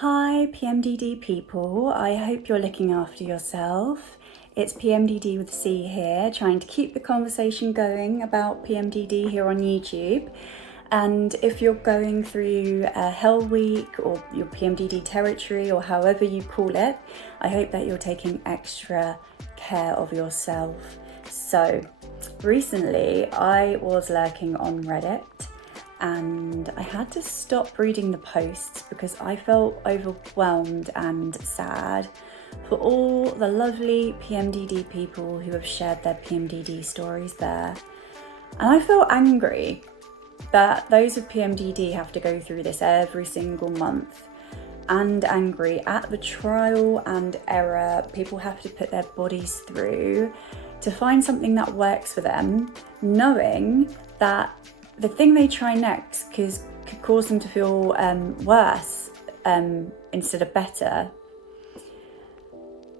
Hi PMDD people, I hope you're looking after yourself. It's PMDD with C here, trying to keep the conversation going about PMDD here on YouTube. And if you're going through a Hell Week or your PMDD territory or however you call it, I hope that you're taking extra care of yourself. So recently I was lurking on Reddit and I had to stop reading the posts because I felt overwhelmed and sad for all the lovely PMDD people who have shared their PMDD stories there. And I felt angry that those with PMDD have to go through this every single month, and angry at the trial and error people have to put their bodies through to find something that works for them, knowing that the thing they try next could cause them to feel worse instead of better.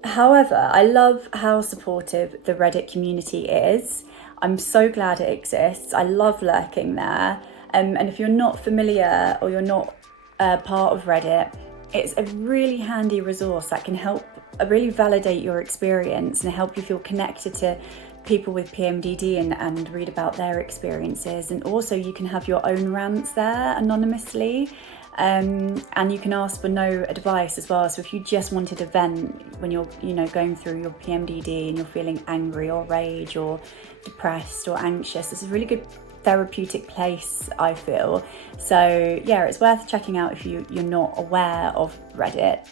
However, I love how supportive the Reddit community is. I'm so glad it exists. I love lurking there. And if you're not familiar or you're not part of Reddit, it's a really handy resource that can help really validate your experience and help you feel connected to people with PMDD and read about their experiences. And also you can have your own rants there anonymously, and you can ask for no advice as well. So if you just wanted to vent when you're going through your PMDD and you're feeling angry or rage or depressed or anxious, this is a really good therapeutic place, I feel. So yeah, it's worth checking out if you're not aware of Reddit.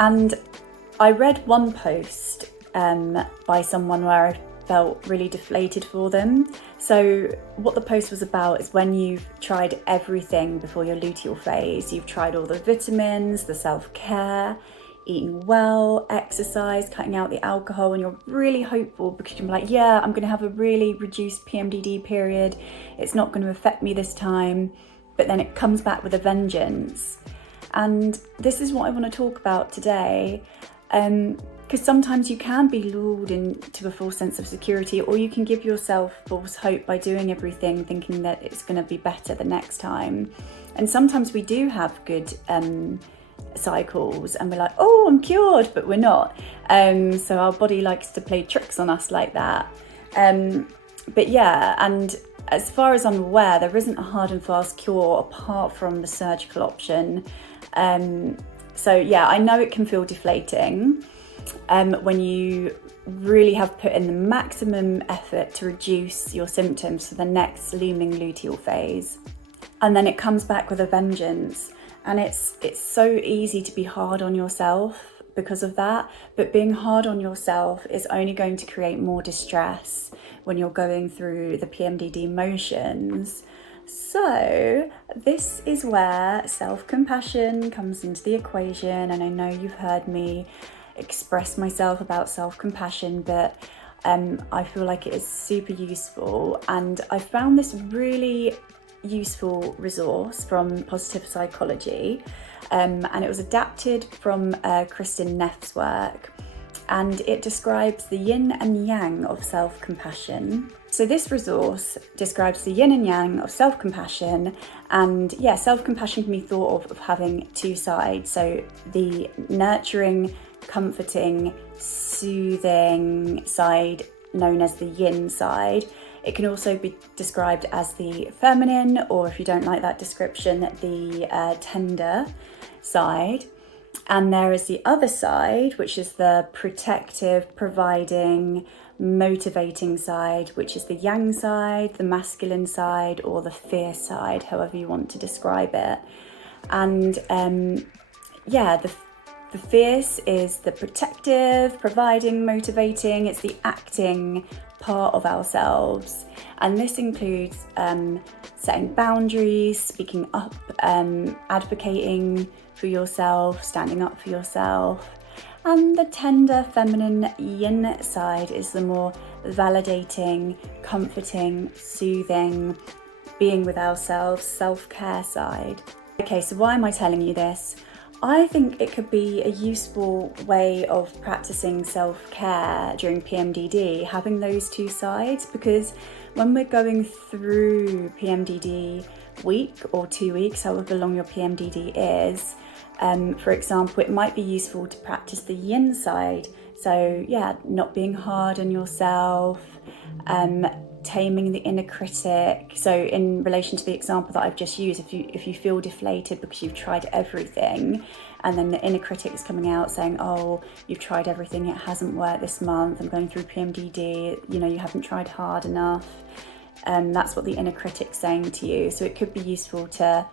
And I read one post by someone where I felt really deflated for them. So what the post was about is when you've tried everything before your luteal phase, you've tried all the vitamins, the self-care, eating well, exercise, cutting out the alcohol, and you're really hopeful because you're like, yeah, I'm going to have a really reduced PMDD period. It's not going to affect me this time. But then it comes back with a vengeance. And this is what I want to talk about today. Because sometimes you can be lulled into a false sense of security, or you can give yourself false hope by doing everything thinking that it's going to be better the next time. And sometimes we do have good cycles and we're like, oh, I'm cured, but we're not. So our body likes to play tricks on us like that. But yeah, and as far as I'm aware, there isn't a hard and fast cure apart from the surgical option. So yeah, I know it can feel deflating when you really have put in the maximum effort to reduce your symptoms for the next looming luteal phase. And then it comes back with a vengeance. And it's so easy to be hard on yourself because of that. But being hard on yourself is only going to create more distress when you're going through the PMDD motions. So this is where self-compassion comes into the equation. And I know you've heard me express myself about self-compassion, but I feel like it is super useful. And I found this really useful resource from Positive Psychology, and it was adapted from Kristen Neff's work, and it describes the yin and yang of self-compassion. So this resource describes the yin and yang of self-compassion, and yeah, self-compassion can be thought of having two sides. So the nurturing, comforting, soothing side, known as the yin side. It can also be described as the feminine, or if you don't like that description, the tender side. And there is the other side, which is the protective, providing, motivating side, which is the yang side, the masculine side, or the fierce side, however you want to describe it. And the fierce is the protective, providing, motivating. It's the acting part of ourselves. And this includes setting boundaries, speaking up, advocating for yourself, standing up for yourself. And the tender, feminine yin side is the more validating, comforting, soothing, being with ourselves, self-care side. Okay, so why am I telling you this? I think it could be a useful way of practicing self-care during PMDD, having those two sides, because when we're going through PMDD week or 2 weeks, however long your PMDD is, For example, it might be useful to practice the yin side. So yeah, not being hard on yourself, taming the inner critic. So in relation to the example that I've just used, if you feel deflated because you've tried everything, and then the inner critic is coming out saying, oh, you've tried everything, it hasn't worked this month, I'm going through PMDD, you know, you haven't tried hard enough. That's what the inner critic's saying to you. So it could be useful to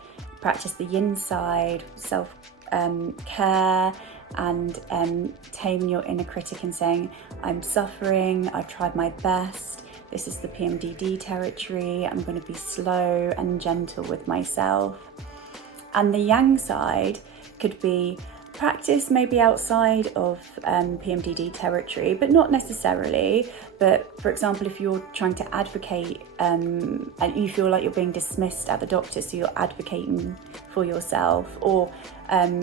practice the yin side, self-care, and taming your inner critic and saying, I'm suffering, I've tried my best, this is the PMDD territory, I'm going to be slow and gentle with myself. And the yang side could be practice maybe outside of PMDD territory, but not necessarily. But for example, if you're trying to advocate and you feel like you're being dismissed at the doctor, so you're advocating for yourself, or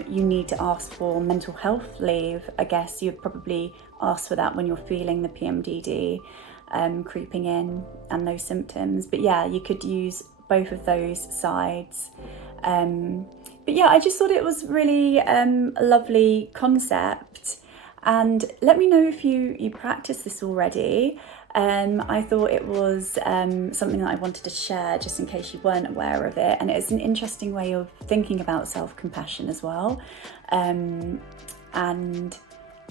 you need to ask for mental health leave, I guess you'd probably ask for that when you're feeling the PMDD creeping in and those symptoms. But yeah, you could use both of those sides. But yeah, I just thought it was really a lovely concept, and let me know if you practice this already. I thought it was something that I wanted to share just in case you weren't aware of it, and it's an interesting way of thinking about self-compassion as well. And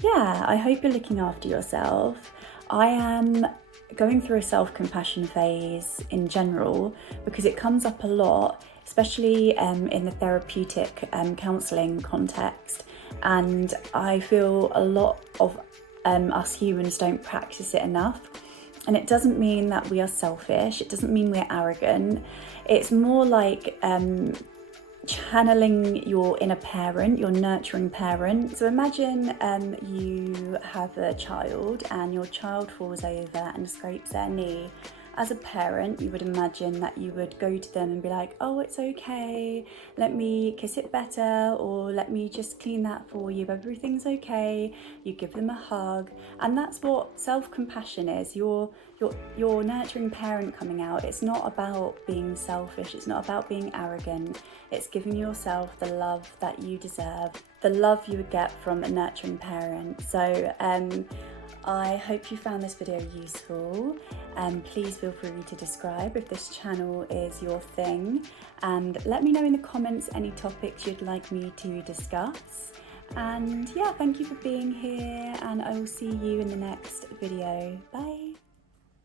yeah, I hope you're looking after yourself. I am going through a self-compassion phase in general because it comes up a lot, especially in the therapeutic counselling context, and I feel a lot of us humans don't practice it enough. And it doesn't mean that we are selfish, it doesn't mean we're arrogant, it's more like channeling your inner parent, your nurturing parent. So imagine you have a child and your child falls over and scrapes their knee. As a parent, you would imagine that you would go to them and be like, oh, it's okay, let me kiss it better, or let me just clean that for you, everything's okay. You give them a hug, and that's what self-compassion is. Your nurturing parent coming out. It's not about being selfish, it's not about being arrogant, it's giving yourself the love that you deserve, the love you would get from a nurturing parent. So I hope you found this video useful, and please feel free to subscribe if this channel is your thing, and let me know in the comments any topics you'd like me to discuss. And yeah, thank you for being here, and I will see you in the next video. Bye.